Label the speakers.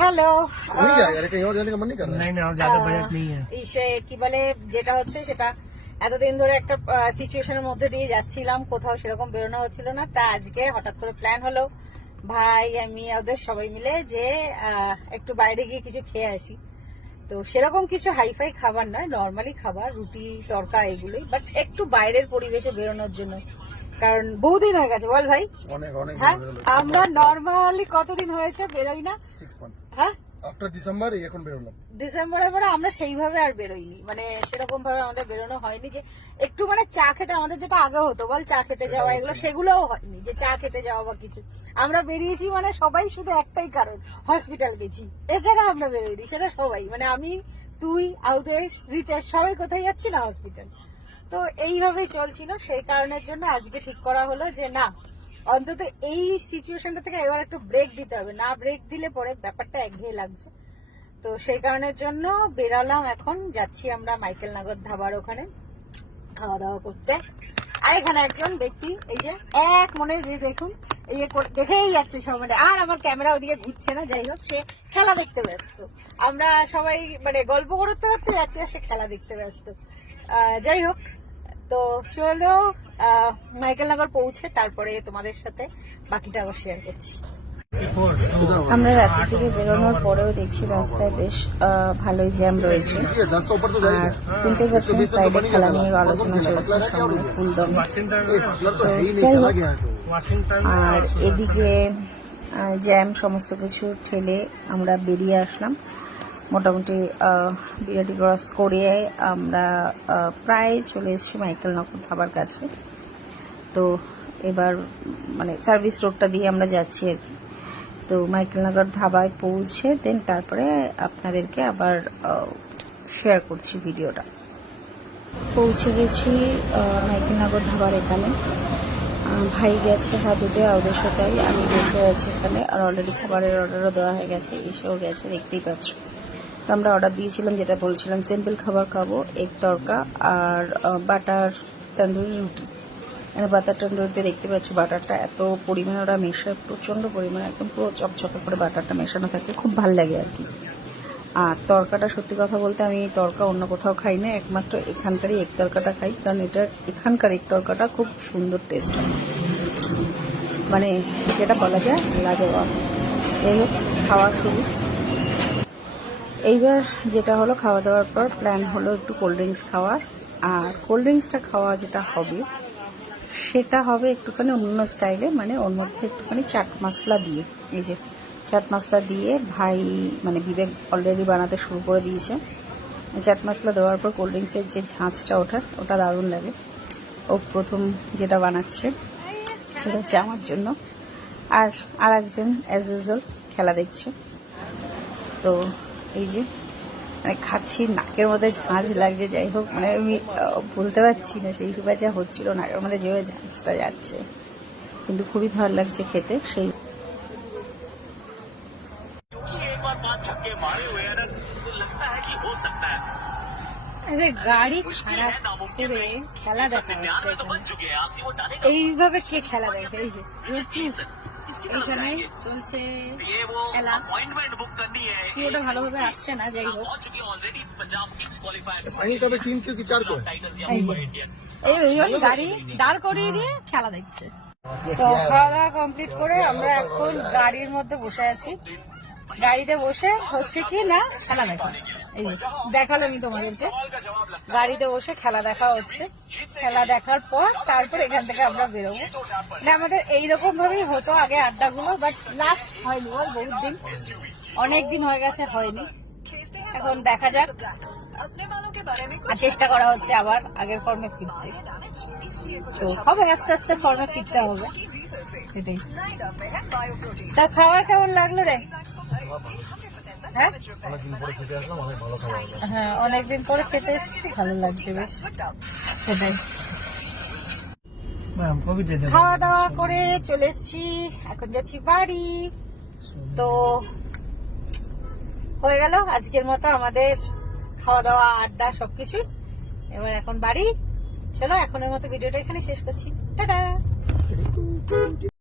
Speaker 1: Hello কি? বলে যেটা হচ্ছে সেটা এতদিন ধরে একটা সিচুয়েশনের মধ্যে দিয়ে যাচ্ছিলাম কোথাও সেরকম বেরোনো হচ্ছিল না। তা আজকে হঠাৎ করে প্ল্যান হলো ভাই আমি ওদের সবাই মিলে যে একটু বাইরে গিয়ে কিছু খেয়ে আসি। তো সেরকম কিছু হাইফাই খাবার নয় নর্মালি খাবার রুটি তরকা এগুলোই বাট একটু বাইরের পরিবেশে বেরোনোর জন্য। কারণ বহুদিন হয়ে গেছে বল ভাই।
Speaker 2: অনেক অনেক
Speaker 1: হ্যাঁ আমরা নর্মালি কতদিন হয়েছে বেরোই না? হ্যাঁ?
Speaker 2: আফটার ডিসেম্বর এখন বেরোলাম।
Speaker 1: ডিসেম্বরে পরে আমরা সেইভাবে আর বেরোইনি। মানে সেরকম ভাবে আমাদের বেরোনো হয়নি যে একটু মানে চা খেতে আমাদের যেটা আগে হতো বল চা খেতে যাওয়া এগুলো সেগুলোও হয়নি যে চা খেতে যাওয়া বা কিছু। আমরা বেরিয়েছি মানে সবাই শুধু একটাই কারণ হসপিটাল গেছি। এছাড়া আমরা বেরোইনি সেটা সবাই। মানে আমি তুই আউদেশ রিতেশ সবাই কোথায় যাচ্ছি না হসপিটাল তো এইভাবেই চলছিল। সেই কারণের জন্য আজকে ঠিক করা হলো যে, না, অন্তত এই সিচুয়েশনটা থেকে এবার একটু ব্রেক দিতে হবে। না ব্রেক দিলে পরে ব্যাপারটা একঘেয়ে লাগছে। তো সেই কারণের জন্য বেরালাম এখন। যাচ্ছি আমরা মাইকেল নগর ধাবার ওখানে খাওয়া দাওয়া করতে। আর এখানে একজন ব্যক্তি, এই যে, এক মনে যে দেখুন, এই যে দেখেই যাচ্ছে সবাই আর আমার ক্যামেরা ওদিকে ঘুরছে না, যাই হোক, সে খেলা দেখতে ব্যস্ত। আমরা সবাই মানে গল্প করতে করতে যাচ্ছি, সে খেলা দেখতে ব্যস্ত। যাই হোক তো চলো মাইকেলনগর পৌঁছে, তারপরে তোমাদের সাথে বাকিটা আবার শেয়ার করছি। আমরা রাত্রি থেকে বেরোনোর পরেও দেখছি রাস্তায় বেশ ভালোই জ্যাম রয়েছে। আর শুনতে পাচ্ছেন সাইডে খেলা নিয়ে আলোচনা চলছে, সামনে ফুলদম আর এদিকে জ্যাম সমস্ত কিছু ঠেলে আমরা বেরিয়ে আসলাম। মোটামুটি বিরাটি ক্রস করে আমরা প্রায় চলে এসেছি মাইকেল নগর ধাবার কাছে। তো এবার মানে সার্ভিস রোডটা দিয়ে আমরা যাচ্ছি আর কি। তো মাইকেলনগর ধাবায় পৌঁছে, দেন তারপরে আপনাদেরকে আবার শেয়ার করছি ভিডিওটা। পৌঁছে গেছি মাইকেলনগর ধাবার এখানে। ভাই গেছে হাবিতে ওদের আমি বসে আছি এখানে, আর অলরেডি খাবারের অর্ডারও দেওয়া হয়ে গেছে, এসেও গেছে, দেখতেই পাচ্ছ। তো আমরা অর্ডার দিয়েছিলাম, যেটা বলছিলাম সিম্পল খাবার খাব এক তরকা আর বাটার তন্দুরি রুটি। মানে বাটার তন্দুরিতে দেখতে পাচ্ছ, বাটারটা এত পরিমাণে, ওরা মেশায় প্রচণ্ড পরিমাণে, একদম পুরো চকচকে করে বাটারটা মেশানো থাকে, খুব ভালো লাগে আর কি। আর তরকাটা সত্যি কথা বলতে আমি তরকা অন্য কোথাও খাই না, একমাত্র এখানকারই এক তরকাটা খাই, কারণ এটা এখানকার এক তরকাটা খুব সুন্দর টেস্ট মানে যেটা বলা যায়, লাজবাব। এই হোক, খাওয়া শুরু। এইবার যেটা হলো খাওয়া দাওয়ার পর প্ল্যান হলো একটু কোল্ড ড্রিঙ্কস খাওয়ার। আর কোল্ড ড্রিঙ্কসটা খাওয়া যেটা হবে, সেটা হবে একটুখানি অন্য স্টাইলে মানে ওর মধ্যে একটুখানি চাট মশলা দিয়ে। এই যে চাট মশলা দিয়ে ভাই মানে বিবেক অলরেডি বানাতে শুরু করে দিয়েছে। চাট মশলা দেওয়ার পর কোল্ড ড্রিঙ্কসের যে ঝাঁচটা ওঠা, ওটা দারুণ লাগে। ও প্রথম যেটা বানাচ্ছে, সেটা হচ্ছে আমার জন্য। আর আর একজন অ্যাজ ইউজুয়াল খেলা দেখছে। তো এই যে মানে খাচ্ছি, নাকের মধ্যে ঝাঁঝ লাগছে, যাই হোক মানে আমি বলতে পারছি না সেই রূপে যা হচ্ছিল, নাকের মধ্যে যেভাবে ঝাঁঝটা যাচ্ছে। কিন্তু খুবই ভালো লাগছে খেতে, সেই আচ্ছা, গাড়ি খেলা দেখা এইভাবে কে খেলা দেখে? এই যে আসছে না যাই হোক। গাড়ি দাঁড় করিয়ে দিয়ে খেলা দেখছে। তো খাওয়া দাওয়া কমপ্লিট করে আমরা এখন গাড়ির মধ্যে বসে আছি। গাড়িতে বসে হচ্ছে কি না, খেলা দেখা। এই দেখালাম আমি তোমাদেরকে। গাড়িতে বসে খেলা দেখা হচ্ছে। খেলা দেখার পর তারপর এখান থেকে আমরা বেরোবো। মানে আমাদের এইরকম ভাবেই হতো আগে আড্ডাগুলো বাট লাস্ট হয়নি, বল, বহুত দিন। অনেক দিন হয়ে গেছে, হয়নি। এখন দেখা যাক। আর চেষ্টা করা হচ্ছে আবার, আগের ফর্মে ফিরতে। তো হবে, আস্তে আস্তে ফর্মে ফিরতে হবে। সেটাই। তা খাবার কেমন লাগল রে? হ্যাঁ? হ্যাঁ? অনেকদিন পরে খেতে এসেছি ভালো লাগছে বেশ। সেটাই খাওয়া দাওয়া করে চলে এসছি এখন যাচ্ছি বাড়ি। তো হয়ে গেল আজকের মতো আমাদের খাওয়া দাওয়া আড্ডা সবকিছু। এবার এখন বাড়ি। চলো এখনের মতো ভিডিওটা এখানে শেষ করছি। টাটা!